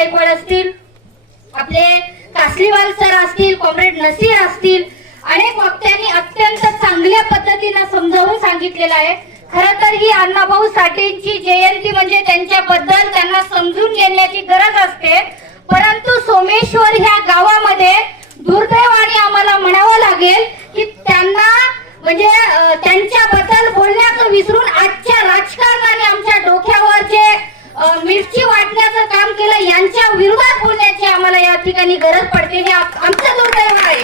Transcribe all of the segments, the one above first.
गायकवाड असतील आपले कासलीवाल सर असतील कॉम्रेड नसीर असतील अनेक वक्त्यांनी अत्यंत चांगल्या पद्धतीनं समजावून सांगितलेलं आहे. खर तर ही अण्णाभाऊ साठेंची जयंती म्हणजे त्यांच्याबद्दल त्यांना समजून घेण्याची गरज असते. परंतु सोमेश्वर ह्या गावामध्ये दुर्दैवाने आम्हाला म्हणावं लागेल की त्यांना म्हणजे अं, त्यांच्याबद्दल बोलण्याचं विसरून आजच्या राजकारणाने आमच्या डोक्यावर जे अं, मिरची वाटण्याचं काम केलं यांच्या विरोधात बोलण्याची आम्हाला या ठिकाणी गरज पडते हे आमचं दुर्दैव आहे.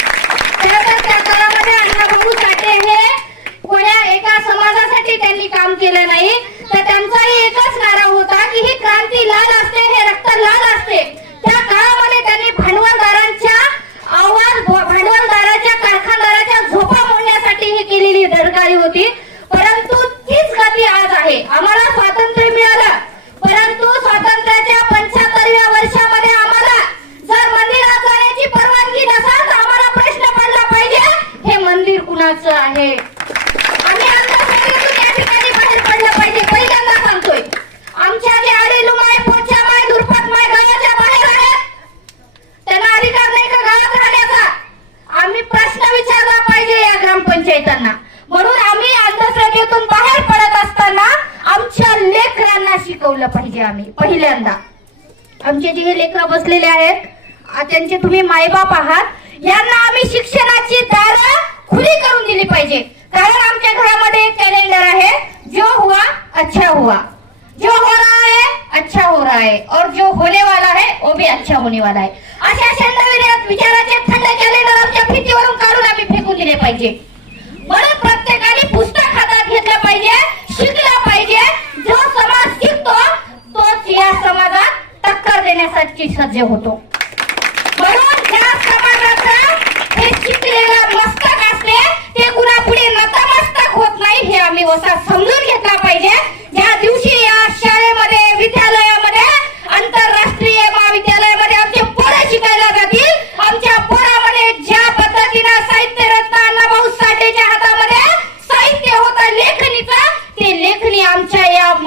खरं त्या काळामध्ये अण्णाभाऊ साठे हे कोण्या एका समाजासाठी त्यांनी काम केलं नाही तर त्यांचाही एकच नारा होता की ही क्रांती लाल असते हे रक्त लाल असते. त्या काळामध्ये त्यांनी भांडवलदारांच्या आवाज भांडवलदाराच्या कारखानदाराच्या झोपा मोडण्यासाठी ही केलेली धडकारी होती. परंतु तीच गती आज आहे. आम्हाला कोणाचं आहे. आम्ही या ठिकाणी बाहेर पडलं पाहिजे. पहिल्यांदा सांगतोय. आमच्या जे माय माय बाहेर आहेत. त्यांना अधिकार नाही का गावात राहण्याचा? आम्ही प्रश्न विचारला पाहिजे या ग्रामपंचायतांना. म्हणून आम्ही अंधश्रद्धेतून बाहेर पडत असताना आमच्या लेकरांना शिकवलं पाहिजे आम्ही पहिल्यांदा. आमचे जे हे लेकरं बसलेले आहेत त्यांचे तुम्ही मायबाप आहात. यांना आम्ही शिक्षणाची दारं खुली करून दिली पाहिजे कारण आमच्या घरामध्ये एक कॅलेंडर आहे जो हुआ अच्छा हुआ। जो हो रहा है अच्छा हो रहा है। और जो होने वाला है वो भी अच्छा होने वाला है। अशा शंभर विचाराचे थंड कॅलेंडर आमच्या फितीवरून काढून आम्ही फेकून दिले पाहिजे म्हणून प्रत्येकाने पुस्तक हातात घेतलं पाहिजे शिकलं पाहिजे जो समाज शिकतो तोच या समाजात टक्कर देण्यासाठी सज्ज होतो। म्हणून या समाजाचा हे शिकलेलं मस्तक असते ते कुणापुढे नतमस्तक होत नाही हे आम्ही वसा समजून घेतला पाहिजे.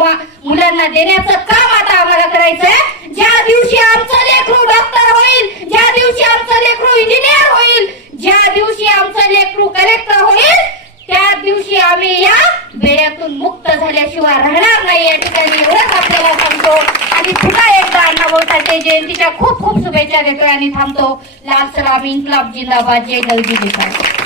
आमच्या मुलांना देण्याचं काम आता आम्हाला करायचंय. ज्या दिवशी आमचं लेकरू डॉक्टर होईल ज्या दिवशी आमचं लेकरू इंजिनियर होईल ज्या दिवशी आमचं लेकरू कलेक्टर होईल त्या दिवशी आम्ही या बेड्यातून मुक्त झाल्याशिवाय राहणार नाही. या ठिकाणी एवढंच आपल्याला सांगतो. आणि पुन्हा एकदा अण्णाभाऊ साठे जयंतीच्या खूप खूप शुभेच्छा देतोय आणि थांबतो. लाल सलाम इन्कलाब जिंदाबाद. जय दलजी देसाई